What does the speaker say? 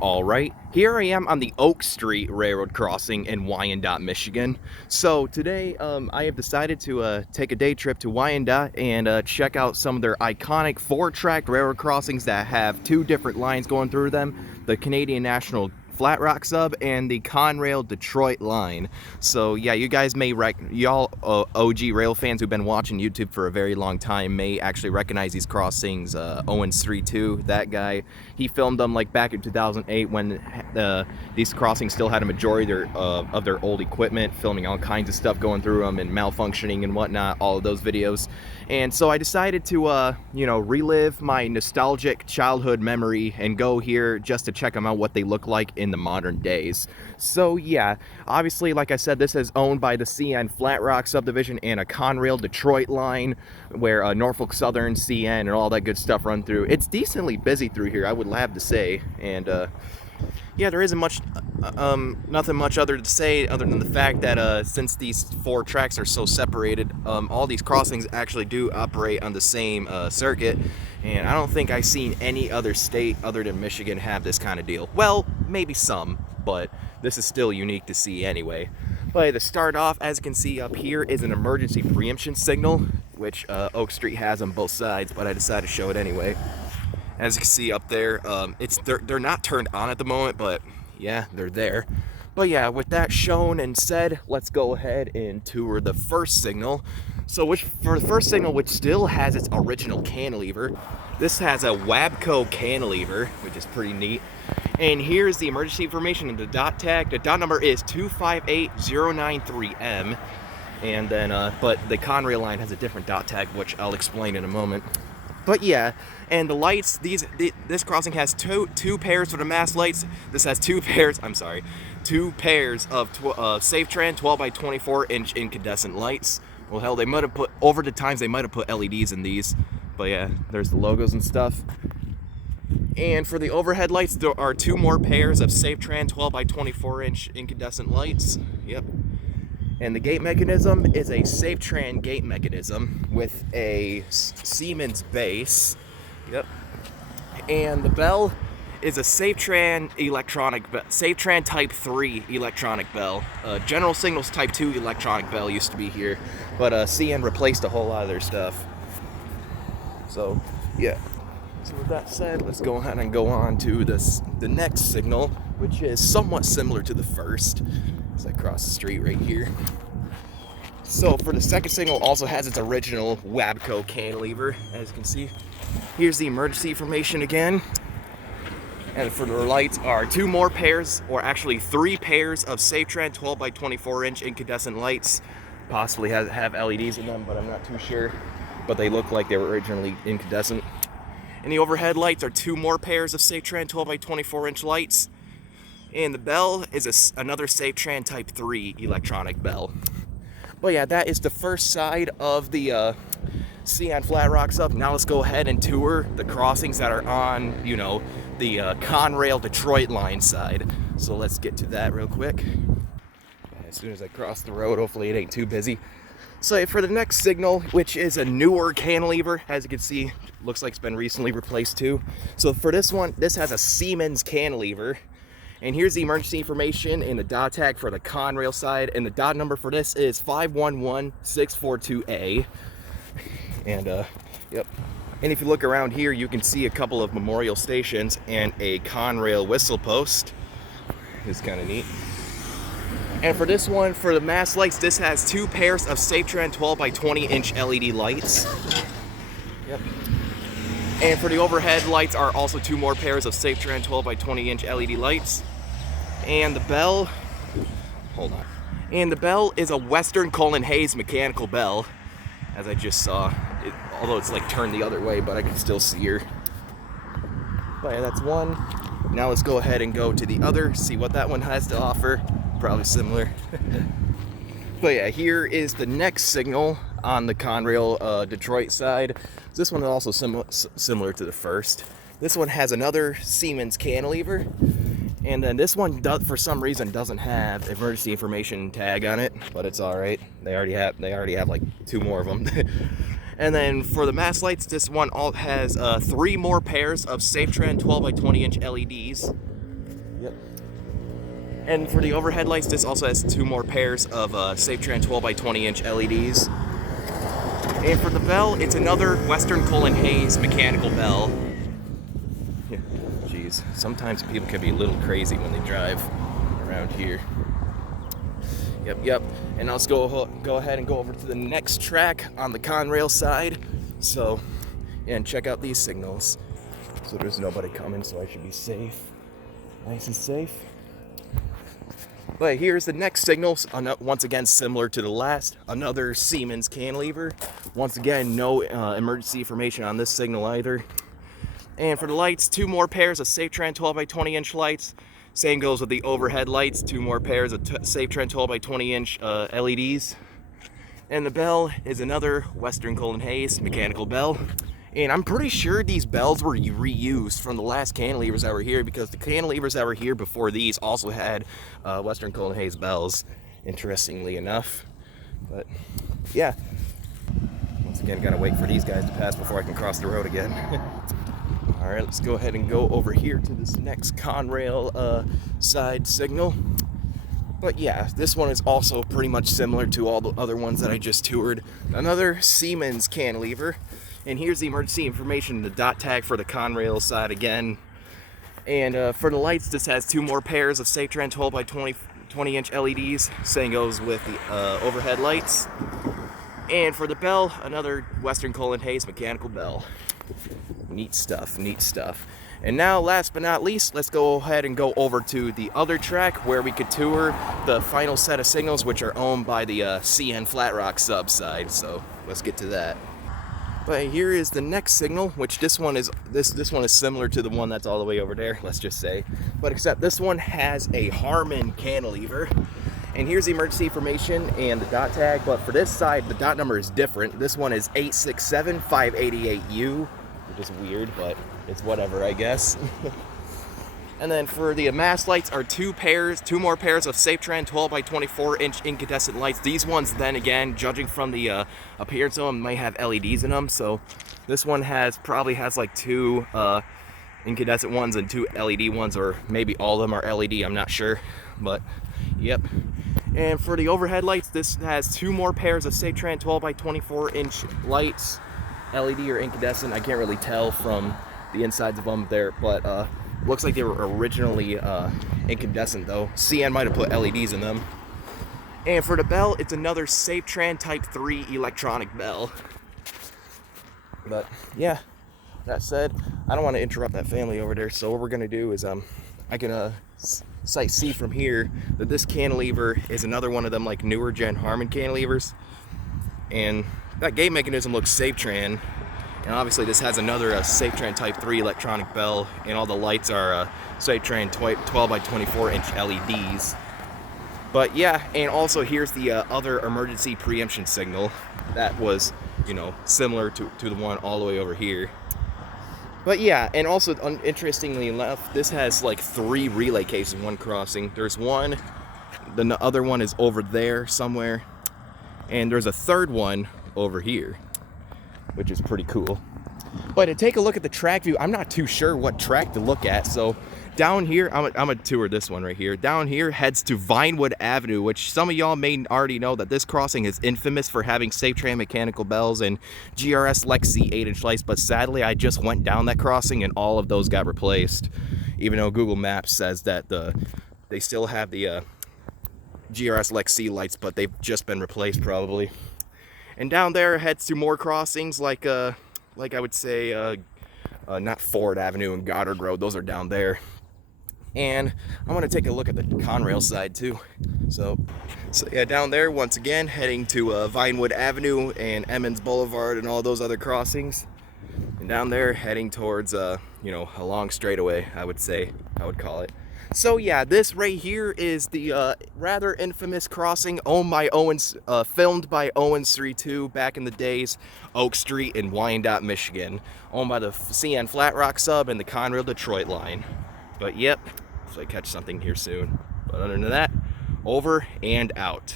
Alright, here I am on the Oak Street Railroad crossing in Wyandotte, Michigan. So today I have decided to take a day trip to Wyandotte and check out some of their iconic 4-track railroad crossings that have two different lines going through them. The Canadian National Flat Rock sub and the Conrail Detroit line. So yeah, you guys may y'all OG rail fans who've been watching YouTube for a very long time may actually recognize these crossings. Owens 32, that guy, he filmed them like back in 2008 when these crossings still had a majority of their old equipment, filming all kinds of stuff going through them and malfunctioning and whatnot, all of those videos. And so I decided to relive my nostalgic childhood memory and go here just to check them out, what they look like in the modern days. So yeah, obviously, like I said, this is owned by the CN Flat Rock subdivision and a Conrail Detroit line where Norfolk Southern, CN, and all that good stuff run through. It's decently busy through here, I would have to say. And yeah, there isn't much, nothing much other to say other than the fact that since these 4 tracks are so separated, all these crossings actually do operate on the same circuit. And I don't think I've seen any other state other than Michigan have this kind of deal. Well, maybe some, but this is still unique to see anyway. But to start off, as you can see up here, is an emergency preemption signal, which Oak Street has on both sides, but I decided to show it anyway. As you can see up there, they're not turned on at the moment, but yeah, they're there. But yeah, with that shown and said, let's go ahead and tour the first signal. So for the first signal, which still has its original cantilever, this has a Wabco cantilever, which is pretty neat. And here's the emergency information and the dot tag. The dot number is 258093M. And then, but the Conrail line has a different dot tag, which I'll explain in a moment. But yeah, and the lights, this crossing has two pairs for the mast lights. This has two pairs of Safetran 12 by 24 inch incandescent lights. Well, hell, they might have put, over the times they might have put LEDs in these. But yeah, there's the logos and stuff. And for the overhead lights, there are 2 more pairs of Safetran 12 by 24 inch incandescent lights. Yep. And the gate mechanism is a Safetran gate mechanism with a Siemens base. Yep. And the bell is a Safetran Safetran Type 3 electronic bell. General Signals Type 2 electronic bell used to be here, but CN replaced a whole lot of their stuff. So, yeah. So with that said, let's go ahead and go on to the next signal, which is somewhat similar to the first. As I cross the street right here. So for the second signal, also has its original Wabco cantilever, as you can see. Here's the emergency information again. And for the lights are 2 more pairs, or actually 3 pairs of Safetran 12 by 24 inch incandescent lights. Possibly have LEDs in them, but I'm not too sure. But they look like they were originally incandescent. And the overhead lights are 2 more pairs of Safetran 12 by 24 inch lights. And the bell is another Safetran Type 3 electronic bell. But yeah, that is the first side of the CN Flat Rock sub. Now let's go ahead and tour the crossings that are on, the Conrail Detroit line side. So let's get to that real quick. As soon as I cross the road, hopefully it ain't too busy. So for the next signal, which is a newer cantilever, as you can see, looks like it's been recently replaced too. So for this one, this has a Siemens cantilever. And here's the emergency information and the dot tag for the Conrail side. And the dot number for this is 511642A. And, yep. And if you look around here, you can see a couple of memorial stations and a Conrail whistle post. It's kind of neat. And for this one, for the mast lights, this has 2 pairs of Safetran 12 by 20 inch LED lights. Yep. And for the overhead lights are also 2 more pairs of Safetran 12 by 20 inch LED lights. And the bell, hold on. And the bell is a Western Hayes mechanical bell, as I just saw. Although it's like turned the other way, but I can still see her. But yeah, that's one. Now let's go ahead and go to the other, see what that one has to offer. Probably similar. But yeah, here is the next signal on the Conrail Detroit side. This one is also similar to the first. This one has another Siemens cantilever, and then this one for some reason doesn't have emergency information tag on it, but it's all right. They already have like 2 more of them. And then for the mast lights, this one has 3 more pairs of Safetran 12 by 20 inch LEDs. Yep. And for the overhead lights, this also has 2 more pairs of Safetran 12 by 20 inch LEDs. And for the bell, it's another Western Cullen Hayes mechanical bell. Yeah, jeez, sometimes people can be a little crazy when they drive around here. Yep. And let's go ahead and go over to the next track on the Conrail side. So, yeah, and check out these signals. So there's nobody coming, so I should be safe. Nice and safe. But here's the next signal, once again similar to the last, another Siemens cantilever. Once again, no emergency information on this signal either. And for the lights, 2 more pairs of Safetran 12 by 20 inch lights. Same goes with the overhead lights, 2 more pairs of Safetran 12 by 20 inch LEDs. And the bell is another Western Cullen Hayes mechanical bell. And I'm pretty sure these bells were reused from the last cantilevers that were here, because the cantilevers that were here before these also had Western Cullen Hayes bells, interestingly enough. But yeah, once again, gotta wait for these guys to pass before I can cross the road again. All right, let's go ahead and go over here to this next Conrail side signal. But yeah, this one is also pretty much similar to all the other ones that I just toured. Another Siemens cantilever. And here's the emergency information, the dot tag for the Conrail side again. And for the lights, this has 2 more pairs of Safetran 12 by 20 inch LEDs. Same goes with the overhead lights. And for the bell, another Western Cullen Hayes mechanical bell. Neat stuff, neat stuff. And now, last but not least, let's go ahead and go over to the other track where we could tour the final set of signals, which are owned by the CN Flat Rock sub side. So let's get to that. But here is the next signal, which this one is similar to the one that's all the way over there, let's just say. But except this one has a Harman cantilever. And here's the emergency information and the dot tag, but for this side, the dot number is different. This one is 867588U, which is weird, but it's whatever, I guess. And then for the mast lights are 2 more pairs of Safetran 12 by 24 inch incandescent lights. These ones, then again, judging from the appearance of them, might have LEDs in them. So this one probably has like 2 incandescent ones and 2 LED ones, or maybe all of them are LED, I'm not sure. But yep. And for the overhead lights, this has 2 more pairs of Safetran 12 by 24 inch lights, LED or incandescent. I can't really tell from the insides of them there, but looks like they were originally incandescent though. CN might have put LEDs in them. And for the bell, it's another Safetran Type 3 electronic bell. But yeah, that said, I don't want to interrupt that family over there, so what we're gonna do is I can see from here that this cantilever is another one of them like newer gen Harman cantilevers, and that gate mechanism looks Safetran. And obviously this has another Safetran Type 3 electronic bell, and all the lights are Safetran 12 by 24 inch LEDs. But yeah, and also here's the other emergency preemption signal that was, similar to the one all the way over here. But yeah, and also interestingly enough, this has like 3 relay cases in one crossing. There's one, the other one is over there somewhere, and there's a third one over here, which is pretty cool. But to take a look at the track view, I'm not too sure what track to look at. So down here, I'm gonna tour this one right here. Down here heads to Vinewood Avenue, which some of y'all may already know that this crossing is infamous for having Safetran mechanical bells and GRS Lexi 8-inch lights. But sadly, I just went down that crossing and all of those got replaced. Even though Google Maps says that they still have the GRS Lexi lights, but they've just been replaced probably. And down there heads to more crossings like I would say, not Ford Avenue and Goddard Road. Those are down there. And I'm gonna take a look at the Conrail side too. So yeah, down there once again heading to Vinewood Avenue and Emmons Boulevard and all those other crossings. And down there heading towards a long straightaway, I would call it. So yeah, this right here is the rather infamous crossing owned by Owens, filmed by Owens 32 back in the days, Oak Street in Wyandotte, Michigan, owned by the CN Flat Rock sub and the Conrail Detroit line. But yep, so I catch something here soon. But other than that, over and out.